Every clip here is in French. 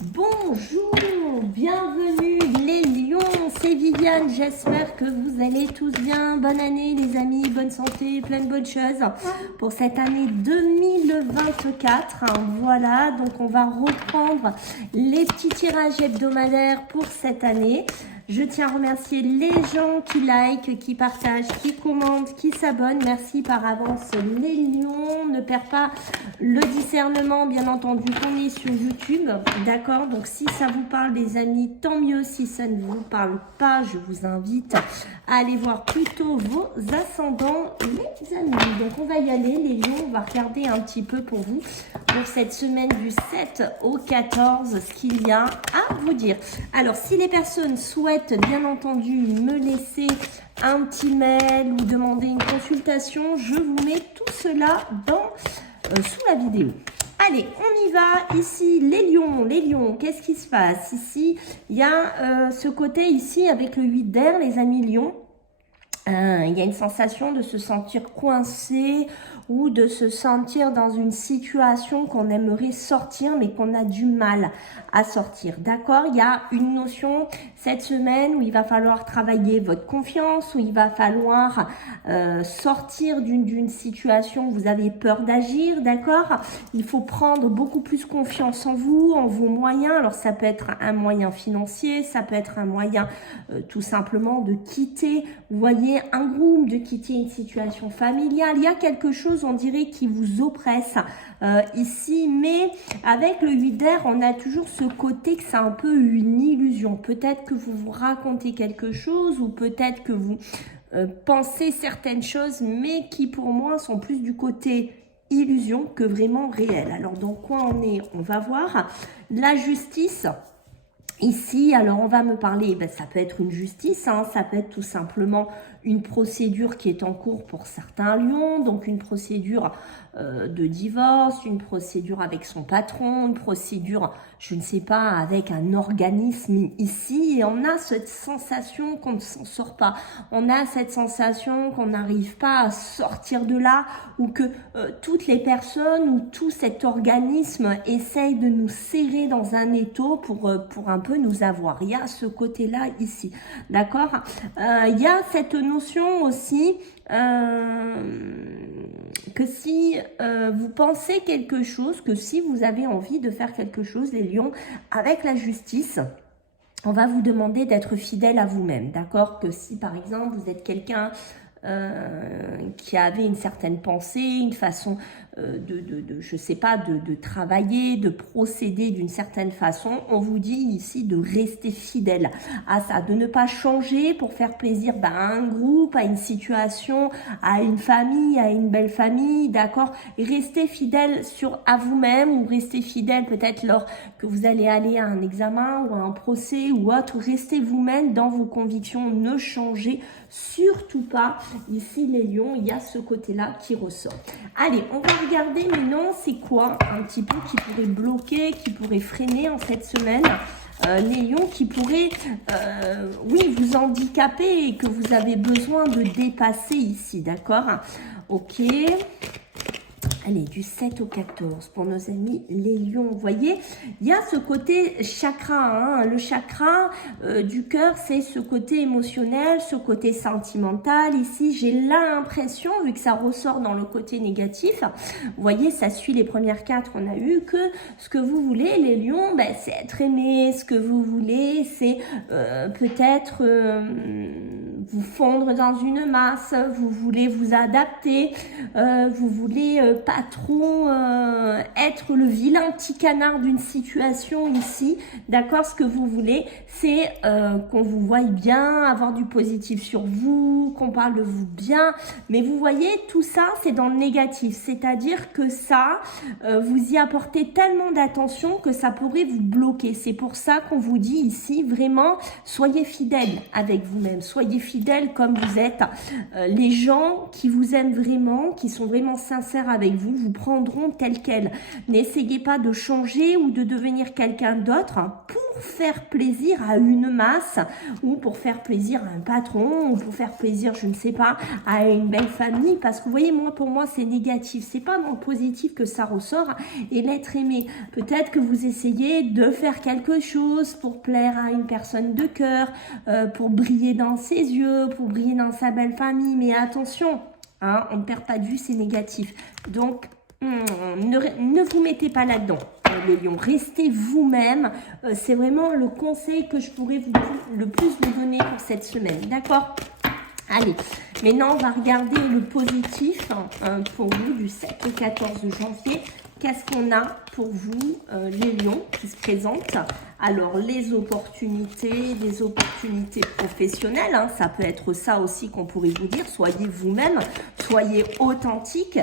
Bonjour, bienvenue les lions, c'est Viviane, j'espère que vous allez tous bien. Bonne année les amis, bonne santé, plein de bonnes choses pour cette année 2024. Voilà, donc on va reprendre les petits tirages hebdomadaires pour cette année. Je tiens à remercier les gens qui likent, qui partagent, qui commentent, qui s'abonnent. Merci par avance les lions. Ne perds pas le discernement, bien entendu, qu'on est sur YouTube. D'accord? Donc si ça vous parle les amis, tant mieux. Si ça ne vous parle pas, je vous invite à aller voir plutôt vos ascendants, les amis. Donc on va y aller les lions. On va regarder un petit peu pour vous, pour cette semaine du 7 au 14, ce qu'il y a à vous dire. Alors si les personnes souhaitent bien entendu me laisser un petit mail ou demander une consultation, je vous mets tout cela sous la vidéo. Allez, on y va. Ici, les lions, qu'est-ce qui se passe? Ici, il y a ce côté ici avec le 8 d'air, les amis lions. Il y a une sensation de se sentir coincé ou de se sentir dans une situation qu'on aimerait sortir mais qu'on a du mal à sortir. D'accord? Il y a une notion cette semaine où il va falloir travailler votre confiance, où il va falloir sortir d'une situation où vous avez peur d'agir. D'accord? Il faut prendre beaucoup plus confiance en vous, en vos moyens. Alors ça peut être un moyen financier, ça peut être un moyen tout simplement de quitter, vous voyez, un groupe, de quitter une situation familiale. Il y a quelque chose, on dirait, qui vous oppresse ici, mais avec le 8 d'air, on a toujours ce côté que c'est un peu une illusion. Peut-être que vous vous racontez quelque chose ou peut-être que vous pensez certaines choses, mais qui pour moi sont plus du côté illusion que vraiment réel. Alors dans quoi on est? On va voir. La justice. Ici, alors on va me parler, ben, ça peut être une justice, hein, ça peut être tout simplement une procédure qui est en cours pour certains lions, donc une procédure de divorce, une procédure avec son patron, une procédure, je ne sais pas, avec un organisme ici, et on a cette sensation qu'on ne s'en sort pas, on a cette sensation qu'on n'arrive pas à sortir de là, ou que toutes les personnes ou tout cet organisme essaye de nous serrer dans un étau pour un peu nous avoir. Il y a ce côté-là ici, d'accord? Il y a cette notion aussi que si vous pensez quelque chose, que si vous avez envie de faire quelque chose, les lions, avec la justice, on va vous demander d'être fidèle à vous-même, d'accord? Que si par exemple vous êtes quelqu'un qui avait une certaine pensée, une façon je sais pas, de travailler, de procéder d'une certaine façon, on vous dit ici de rester fidèle à ça, de ne pas changer pour faire plaisir à un groupe, à une situation, à une famille, à une belle famille, d'accord? Restez fidèle à vous-même ou restez fidèle peut-être lors que vous allez aller à un examen ou à un procès ou autre, restez vous-même dans vos convictions, ne changez surtout pas. Ici les lions, il y a ce côté-là qui ressort. Allez, on va regarder maintenant c'est quoi un petit peu qui pourrait bloquer, qui pourrait freiner en cette semaine. Les lions qui pourraient, oui, vous handicaper et que vous avez besoin de dépasser ici, d'accord? Ok. Allez, du 7 au 14 pour nos amis les lions. Vous voyez, il y a ce côté chakra. Hein, le chakra du cœur, c'est ce côté émotionnel, ce côté sentimental. Ici, j'ai l'impression, vu que ça ressort dans le côté négatif, vous voyez, ça suit les premières cartes qu'on a eues, que ce que vous voulez, les lions, ben, c'est être aimé. Ce que vous voulez, c'est peut-être vous fondre dans une masse. Vous voulez vous adapter. Vous voulez pas trop être le vilain petit canard d'une situation ici, d'accord? Ce que vous voulez, c'est qu'on vous voie bien, avoir du positif sur vous, qu'on parle de vous bien, mais vous voyez, tout ça, c'est dans le négatif, c'est-à-dire que ça, vous y apportez tellement d'attention que ça pourrait vous bloquer. C'est pour ça qu'on vous dit ici, vraiment, soyez fidèles avec vous-même, soyez fidèles comme vous êtes. Les gens qui vous aiment vraiment, qui sont vraiment sincères avec vous, vous prendront tel quel. N'essayez pas de changer ou de devenir quelqu'un d'autre pour faire plaisir à une masse ou pour faire plaisir à un patron ou pour faire plaisir, je ne sais pas, à une belle famille. Parce que vous voyez, moi, pour moi, c'est négatif. C'est pas dans le positif que ça ressort. Et l'être aimé, peut-être que vous essayez de faire quelque chose pour plaire à une personne de cœur, pour briller dans ses yeux, pour briller dans sa belle famille. Mais attention, hein, on ne perd pas de vue, c'est négatif. Donc, ne vous mettez pas là-dedans, les lions. Restez vous-même. C'est vraiment le conseil que je pourrais le plus vous donner pour cette semaine. D'accord ? Allez, maintenant, on va regarder le positif pour vous du 7 au 14 janvier. Qu'est-ce qu'on a pour vous, les lions, qui se présentent? Alors, les opportunités professionnelles, hein, ça peut être ça aussi qu'on pourrait vous dire. Soyez vous-même, soyez authentique,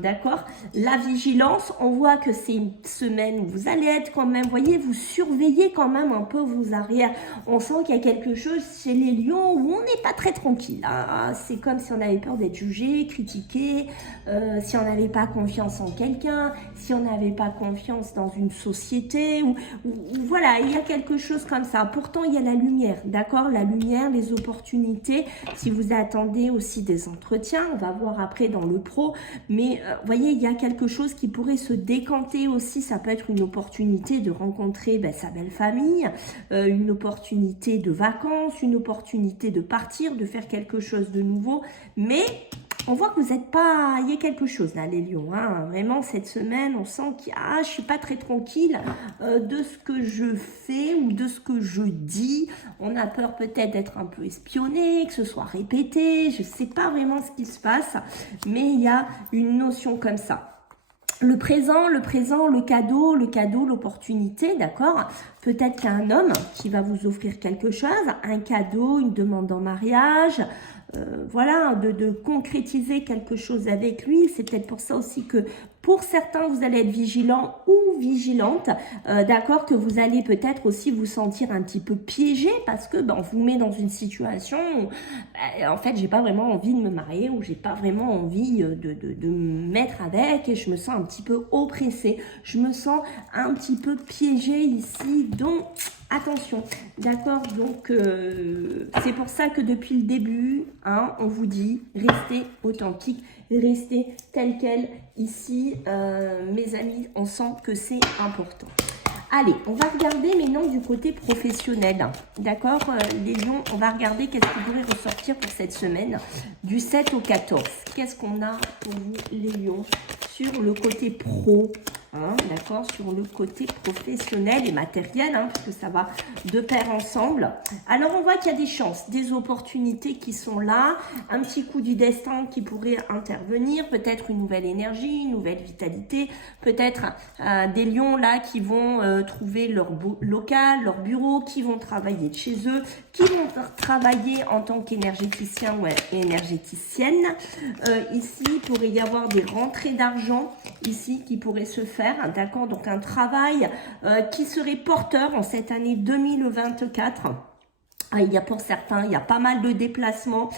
d'accord? La vigilance, on voit que c'est une semaine où vous allez être quand même, vous voyez, vous surveillez quand même un peu vos arrières. On sent qu'il y a quelque chose chez les lions où on n'est pas très tranquille. Hein. C'est comme si on avait peur d'être jugé, critiqué, si on n'avait pas confiance en quelqu'un, si on n'avait pas confiance dans une société, ou voilà, il y a quelque chose comme ça. Pourtant, il y a la lumière, d'accord? La lumière, les opportunités. Si vous attendez aussi des entretiens, on va voir après dans le pro, mais vous voyez, il y a quelque chose qui pourrait se décanter aussi. Ça peut être une opportunité de rencontrer sa belle famille, une opportunité de vacances, une opportunité de partir, de faire quelque chose de nouveau, mais on voit que vous n'êtes pas... Il y a quelque chose là, les lions. Hein. Vraiment, cette semaine, on sent qu'il y a... je ne suis pas très tranquille de ce que je fais ou de ce que je dis. On a peur peut-être d'être un peu espionné, que ce soit répété. Je ne sais pas vraiment ce qui se passe, mais il y a une notion comme ça. Le présent, le cadeau, l'opportunité, d'accord? Peut-être qu'il y a un homme qui va vous offrir quelque chose, un cadeau, une demande en mariage, voilà, de concrétiser quelque chose avec lui. C'est peut-être pour ça aussi que pour certains, vous allez être vigilant ou vigilante, d'accord, que vous allez peut-être aussi vous sentir un petit peu piégé parce que on vous met dans une situation où, en fait, j'ai pas vraiment envie de me marier ou j'ai pas vraiment envie de me mettre avec et je me sens un petit peu oppressée, je me sens un petit peu piégée ici, donc attention, d'accord? Donc, c'est pour ça que depuis le début, hein, on vous dit, restez authentique, restez tel quel. Ici, mes amis, on sent que c'est important. Allez, on va regarder maintenant du côté professionnel, d'accord? Les lions, on va regarder qu'est-ce qui pourrait ressortir pour cette semaine, du 7 au 14. Qu'est-ce qu'on a pour vous, les lions, sur le côté pro? Hein, d'accord, sur le côté professionnel et matériel, hein, parce que ça va de pair ensemble. Alors, on voit qu'il y a des chances, des opportunités qui sont là, un petit coup du destin qui pourrait intervenir, peut-être une nouvelle énergie, une nouvelle vitalité, peut-être des lions là qui vont trouver leur local, leur bureau, qui vont travailler de chez eux, qui vont travailler en tant qu'énergéticien ou énergéticienne. Ici, il pourrait y avoir des rentrées d'argent, ici, qui pourraient se faire, d'accord, donc un travail qui serait porteur en cette année 2024. Il y a pour certains, il y a pas mal de déplacements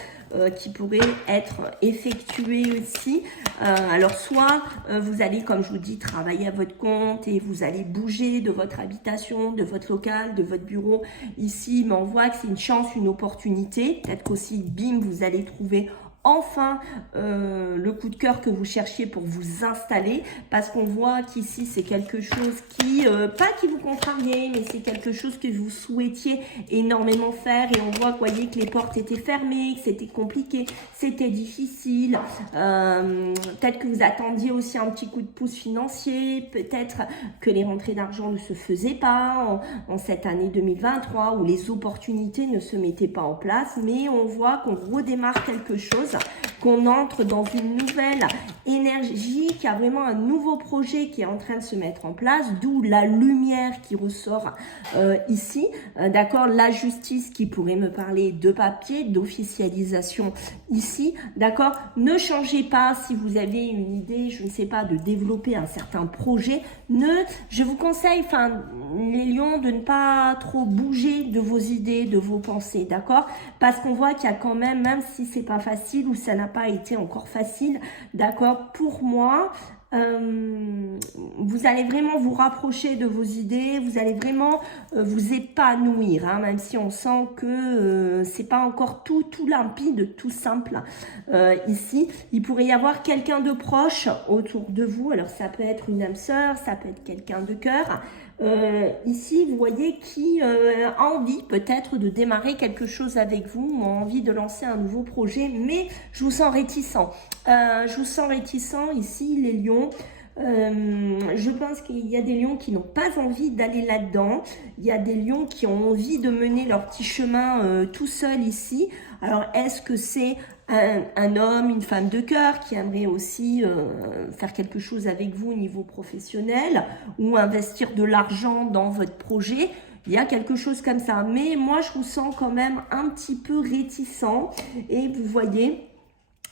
qui pourraient être effectués aussi. Alors soit vous allez, comme je vous dis, travailler à votre compte et vous allez bouger de votre habitation, de votre local, de votre bureau. Ici, mais on voit que c'est une chance, une opportunité. Peut-être qu'aussi, bim, vous allez trouver enfin le coup de cœur que vous cherchiez pour vous installer, parce qu'on voit qu'ici c'est quelque chose qui, pas qui vous contrariez, mais c'est quelque chose que vous souhaitiez énormément faire, et on voit, vous voyez, que les portes étaient fermées, que c'était compliqué, c'était difficile, peut-être que vous attendiez aussi un petit coup de pouce financier, peut-être que les rentrées d'argent ne se faisaient pas en cette année 2023, où les opportunités ne se mettaient pas en place, mais on voit qu'on redémarre quelque chose, qu'on entre dans une nouvelle énergie, qu'il y a vraiment un nouveau projet qui est en train de se mettre en place, d'où la lumière qui ressort ici, d'accord, la justice qui pourrait me parler de papier, d'officialisation ici, d'accord. Ne changez pas si vous avez une idée, je ne sais pas, de développer un certain projet, je vous conseille, enfin, les lions, de ne pas trop bouger de vos idées, de vos pensées, d'accord, parce qu'on voit qu'il y a quand même si c'est pas facile ou ça n'a pas été encore facile, d'accord, pour moi, vous allez vraiment vous rapprocher de vos idées, vous allez vraiment vous épanouir, hein, même si on sent que c'est pas encore tout limpide, tout simple. Ici, il pourrait y avoir quelqu'un de proche autour de vous. Alors ça peut être une âme sœur, ça peut être quelqu'un de cœur. Ici, vous voyez qui a envie peut-être de démarrer quelque chose avec vous, ou a envie de lancer un nouveau projet, mais je vous sens réticent. Je vous sens réticent ici, les lions. Je pense qu'il y a des lions qui n'ont pas envie d'aller là-dedans. Il y a des lions qui ont envie de mener leur petit chemin tout seul ici. Alors, est-ce que c'est un homme, une femme de cœur qui aimerait aussi faire quelque chose avec vous au niveau professionnel ou investir de l'argent dans votre projet? Il y a quelque chose comme ça. Mais moi, je vous sens quand même un petit peu réticent. Et vous voyez,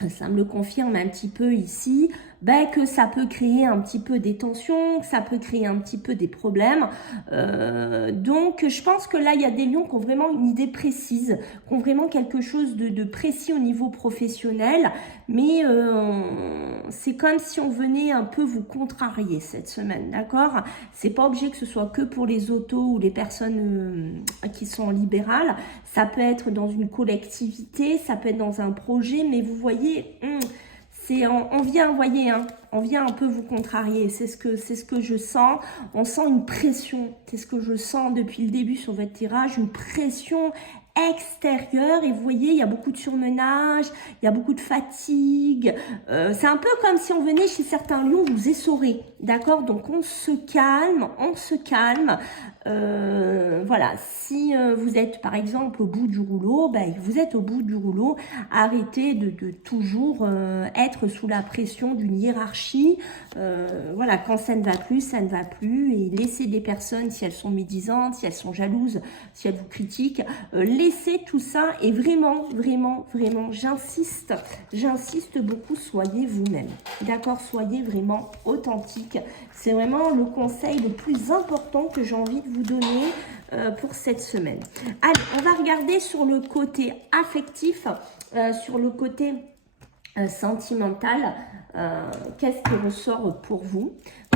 ça me le confirme un petit peu ici, ben, que ça peut créer un petit peu des tensions, que ça peut créer un petit peu des problèmes. Donc, je pense que là, il y a des lions qui ont vraiment une idée précise, qui ont vraiment quelque chose de précis au niveau professionnel. Mais c'est comme si on venait un peu vous contrarier cette semaine, d'accord? C'est pas obligé que ce soit que pour les autos ou les personnes qui sont libérales. Ça peut être dans une collectivité, ça peut être dans un projet, mais vous voyez, on vient, voyez, hein, on vient un peu vous contrarier. C'est ce que je sens. On sent une pression. C'est ce que je sens depuis le début sur votre tirage, une pression extérieure. Et vous voyez, il y a beaucoup de surmenage, il y a beaucoup de fatigue. C'est un peu comme si on venait chez certains lions vous essorer, d'accord? Donc on se calme, on se calme. Voilà, si vous êtes par exemple au bout du rouleau, ben, vous êtes au bout du rouleau. Arrêtez de toujours être sous la pression d'une hiérarchie. Voilà, quand ça ne va plus, ça ne va plus. Et laissez des personnes, si elles sont médisantes, si elles sont jalouses, si elles vous critiquent, laissez tout ça. Et vraiment, vraiment, vraiment, j'insiste beaucoup, soyez vous-même. D'accord? Soyez vraiment authentique. C'est vraiment le conseil le plus important que j'ai envie de vous donner pour cette semaine. Allez, on va regarder sur le côté affectif, sur le côté sentimental. Qu'est-ce qui ressort pour vous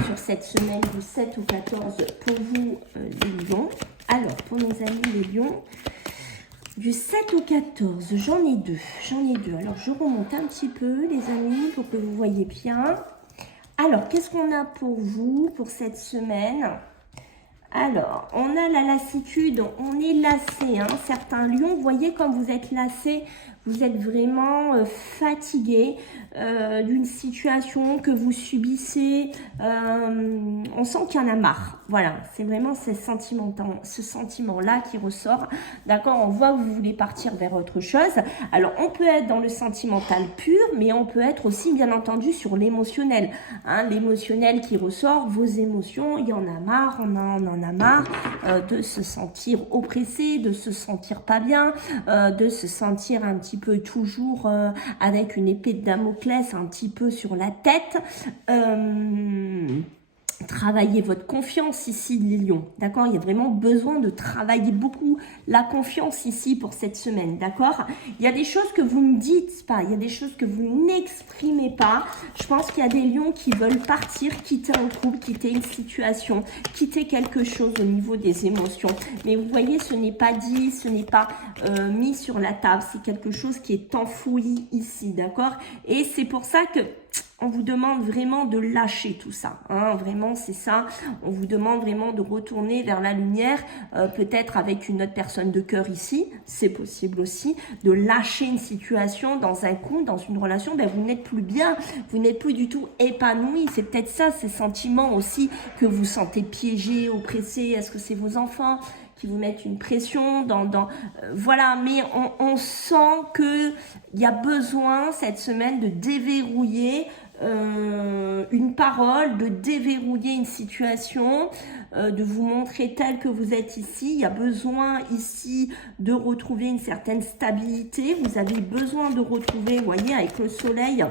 sur cette semaine du 7 au 14 pour vous, les lions? Alors, pour mes amis les lions, du 7 au 14, j'en ai deux. Alors, je remonte un petit peu, les amis, pour que vous voyez bien. Alors, qu'est-ce qu'on a pour vous pour cette semaine? Alors, on a la lassitude, on est lassé, hein. Certains lions, vous voyez comme vous êtes lassé, vous êtes vraiment fatigué d'une situation que vous subissez. On sent qu'il y en a marre. Voilà, c'est vraiment ce sentiment-là qui ressort. D'accord, on voit que vous voulez partir vers autre chose. Alors, on peut être dans le sentimental pur, mais on peut être aussi, bien entendu, sur l'émotionnel. Hein, l'émotionnel qui ressort, vos émotions, il y en a marre, on en a marre de se sentir oppressé, de se sentir pas bien, de se sentir un petit peu toujours avec une épée de Damoclès un petit peu sur la tête. Travaillez votre confiance ici, les lions, d'accord? Il y a vraiment besoin de travailler beaucoup la confiance ici pour cette semaine, d'accord? Il y a des choses que vous ne dites pas, il y a des choses que vous n'exprimez pas. Je pense qu'il y a des lions qui veulent partir, quitter un couple, quitter une situation, quitter quelque chose au niveau des émotions. Mais vous voyez, ce n'est pas dit, ce n'est pas mis sur la table, c'est quelque chose qui est enfoui ici, d'accord? Et c'est pour ça que on vous demande vraiment de lâcher tout ça, hein, vraiment c'est ça, on vous demande vraiment de retourner vers la lumière, peut-être avec une autre personne de cœur ici, c'est possible aussi, de lâcher une situation dans un couple, dans une relation, ben vous n'êtes plus bien, vous n'êtes plus du tout épanoui, c'est peut-être ça, ces sentiments aussi que vous sentez piégés, oppressés, est-ce que c'est vos enfants qui vous mettent une pression voilà, mais on sent que il y a besoin cette semaine de déverrouiller une parole, de déverrouiller une situation, de vous montrer tel que vous êtes ici. Il y a besoin ici de retrouver une certaine stabilité. Vous avez besoin de retrouver, vous voyez, avec le soleil,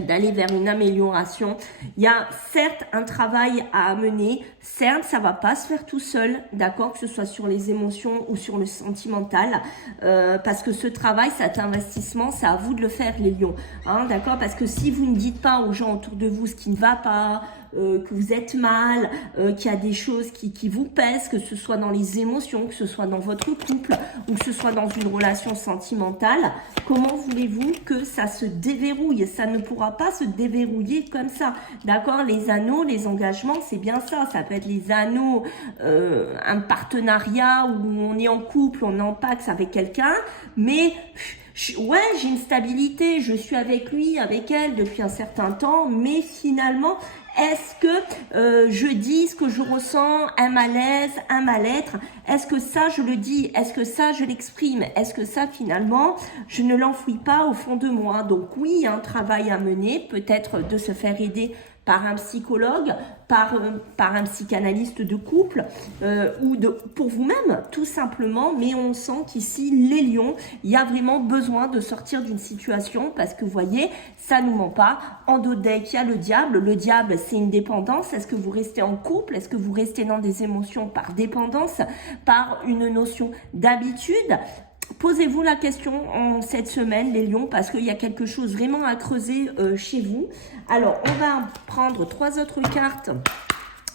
d'aller vers une amélioration. Il y a certes un travail à mener, certes ça va pas se faire tout seul, d'accord, que ce soit sur les émotions ou sur le sentimental, parce que ce travail, cet investissement, c'est à vous de le faire les lions, hein, d'accord, parce que si vous ne dites pas aux gens autour de vous ce qui ne va pas, que vous êtes mal, qu'il y a des choses qui vous pèsent, que ce soit dans les émotions, que ce soit dans votre couple ou que ce soit dans une relation sentimentale, comment voulez-vous que ça se déverrouille? Ça ne pourra pas se déverrouiller comme ça, d'accord? Les anneaux, les engagements, c'est bien ça. Ça peut être les anneaux, un partenariat où on est en couple, on est en pax avec quelqu'un, mais ouais, j'ai une stabilité, je suis avec lui, avec elle depuis un certain temps, mais finalement, est-ce que je dis ce que je ressens, un malaise, un mal-être? Est-ce que ça, je le dis? Est-ce que ça, je l'exprime? Est-ce que ça, finalement, je ne l'enfouis pas au fond de moi? Donc oui, il y a un travail à mener, peut-être de se faire aider par un psychologue, par un psychanalyste de couple ou pour vous-même, tout simplement. Mais on sent qu'ici, les lions, il y a vraiment besoin de sortir d'une situation parce que, vous voyez, ça ne nous ment pas. En dos de deck, il y a le diable. Le diable, c'est une dépendance. Est-ce que vous restez en couple? Est-ce que vous restez dans des émotions par dépendance, par une notion d'habitude? Posez-vous la question en cette semaine, les lions, parce qu'il y a quelque chose vraiment à creuser chez vous. Alors, on va prendre 3 autres cartes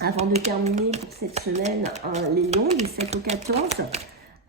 avant de terminer pour cette semaine, les lions, du 7 au 14.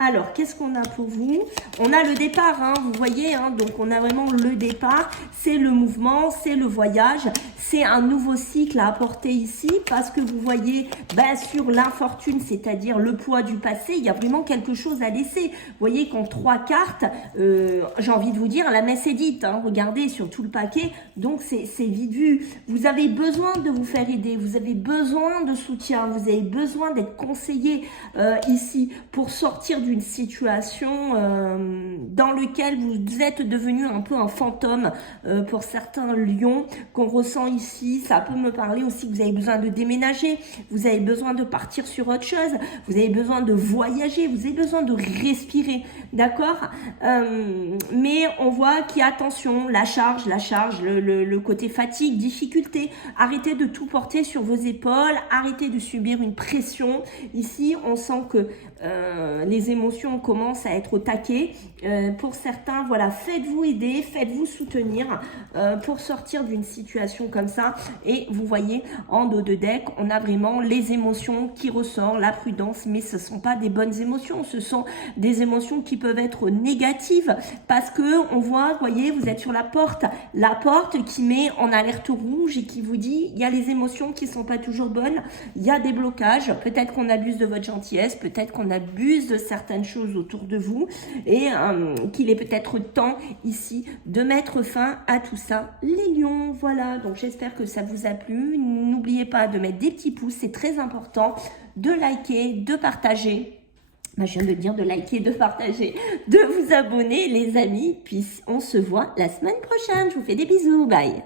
Alors, qu'est-ce qu'on a pour vous? On a le départ, hein, vous voyez, hein, donc on a vraiment le départ, c'est le mouvement, c'est le voyage, c'est un nouveau cycle à apporter ici, parce que vous voyez, ben, sur l'infortune, c'est-à-dire le poids du passé, il y a vraiment quelque chose à laisser. Vous voyez qu'en 3 cartes, j'ai envie de vous dire, la messe est dite, hein, regardez sur tout le paquet, donc c'est vite vu. Vous avez besoin de vous faire aider, vous avez besoin de soutien, vous avez besoin d'être conseillé ici pour sortir d'une situation dans laquelle vous êtes devenu un peu un fantôme pour certains lions qu'on ressent ici. Ça peut me parler aussi que vous avez besoin de déménager, vous avez besoin de partir sur autre chose, vous avez besoin de voyager, vous avez besoin de respirer, d'accord, mais on voit qu'il y a attention, la charge, le côté fatigue, difficulté. Arrêtez de tout porter sur vos épaules, arrêtez de subir une pression. Ici, on sent que les émotions commencent à être au taquet. Pour certains, voilà, faites-vous aider, faites-vous soutenir pour sortir d'une situation comme ça. Et vous voyez, en dos de deck, on a vraiment les émotions qui ressortent, la prudence, mais ce ne sont pas des bonnes émotions, ce sont des émotions qui peuvent être négatives parce que on voit, vous voyez, vous êtes sur la porte qui met en alerte rouge et qui vous dit, il y a les émotions qui ne sont pas toujours bonnes, il y a des blocages, peut-être qu'on abuse de votre gentillesse, peut-être qu'on abuse de certaines choses autour de vous et qu'il est peut-être temps ici de mettre fin à tout ça, les lions. Voilà, donc j'espère que ça vous a plu. N'oubliez pas de mettre des petits pouces, c'est très important, de liker, de partager. Je viens de dire de liker, de partager, de vous abonner les amis, puis on se voit la semaine prochaine. Je vous fais des bisous, bye.